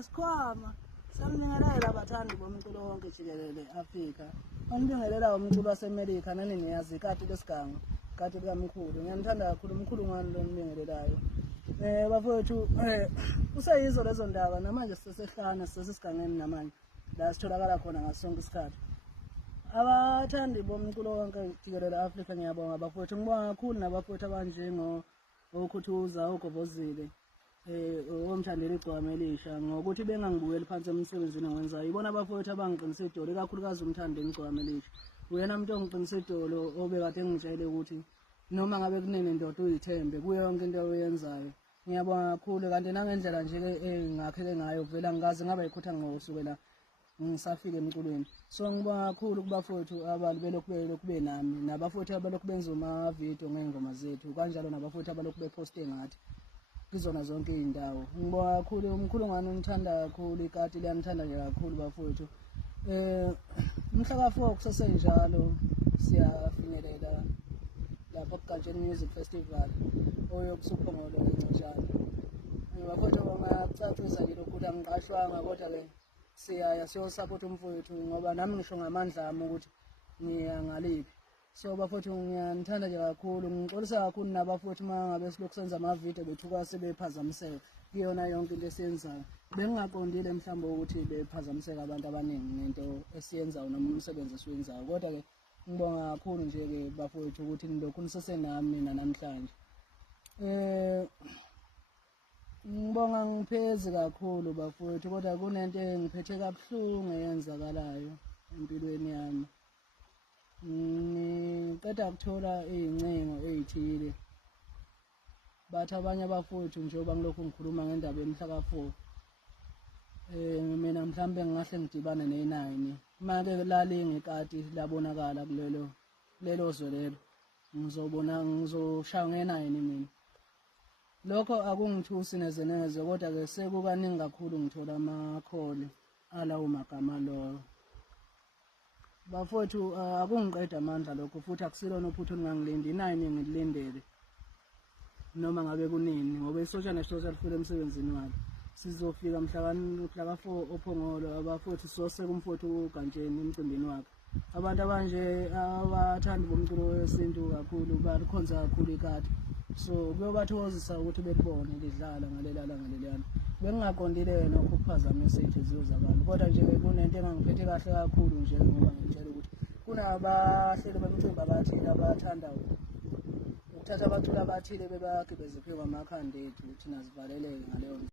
Yasikhwama samningelela abathandi bomculo wonke jikelele Afrika. Ambingelela umculo waseMelika nani niyazi ikati lesigango, ikati likaMkhulu. Ngiyamthanda kakhulu umkhulu ngani lo mbingelelayo. Bafowethu useyizo lezo ndaba namanje sisehlana sisesigangeni namanje la sitholakala khona ngasonke isikhathi. Abathandi bomculo wonke jikelele Afrika ngiyabonga bafowethu, ngibonga kakhulu nabafowethu abanjengo okhuthuza ugovozile omthandela igcwame elisha ngokuthi bengangibuyeli phansi emsebenzini ngiwenzayo. Ibona abafowethu abangiqinisa idolo ikakhulukazi umthandela igcwame elisha. Uyena umuntu ongiqinisa idolo obekade ngitshele ukuthi noma ngabe kunene ndoda uyithembe kuyo yonke into oyenzayo. Ngiyabonga kakhulu kanti nangendlela nje engakhele ngayo vela ngikaze ngaba yikhotha ngokusukela ngisafika emculweni. So ngibonga kakhulu kubafowethu abalibelokhu kube nami nabafowethu abalokhu benza ama-video ngengoma zethu kanjalo nabafowethu abalokhu beposte ngathi kuzona zonke izindawo. Ngibonga kakhulu umkhulu ngani unithanda kakhulu ikati liyanithanda nje kakhulu bafowethu. Mhla ka-4 kusesenjalo siyafinyelela lapho kuGanjeni Music Festival oyokusuphongolo encane. Bafowethu bangacacisa nje ukuthi angiqashwanga kodwa ke siyaya siyosupport umfowethu ngoba nami ngisho ngamandla ami ukuthi ngiya ngaliphi. So bafowethu ngiyanithanda nje kakhulu, ngixolisa kakhulu nabafowethu mangabe silokhu senza ama-video bethuka sebephazamiseka kuyona yonke into esiyenzayo. Bengingaqondile mhlawumbe ukuthi bephazamiseka abantu abaningi ngento esiyenzayo noma umsebenzi esiwenzayo, kodwa ke ngibonga kakhulu nje-ke bafowethu ukuthi nilokhu nisesenami mina namhlanje. Ngibonga ngiphezi kakhulu bafowethu kodwa kunento engiphethe kabuhlungu eyenzakalayo empilweni yami. Ngiqeda ukuthola iy'ncingo ey'thile bathi abanye abafowethu njengoba ngilokhu ngikhuluma ngendaba yemhla ka-4 mina mhlawumbe ngingahle ngidibane ne-9 ma-ke lalinga ikati labonakala kulelo zwe lelo ngizoshaya nge-9 mina. Lokho akungithusi neze neze kodwa-ke sekukaningi kakhulu ngithola amakholi alawo magama lowo. Bafowethu akungiqeda amandla lokho futhi akusilona uphuthu ngangilindi 9 ngilindele noma ngabe kunini ngoba isosha nesosha lifike emsebenzini wakhe. Sizofika mhla ka-4 ophongolo abafowethu sizoseka umfowethu uGanjeni emcimbini wakhe. Abantu abanje abathandi bomculo wesintu kakhulu balikhonza kakhulu ikati, so kuyobathokozisa ukuthi belibone lidlala ngalelana ngalelana. Bengingaqondile nokho ukuphazamisa iy'nhliziyo zabantu kodwa nje kunento engangiphethe kahle kakhulu nje ngoba ngitshela ukuthi kunabahleli bemicimbi abathile abathanda ukuthatha abaculi abathile bebagibeze phezu kwamakhanda ethu thina sivaleleke ngaleyo ndlela.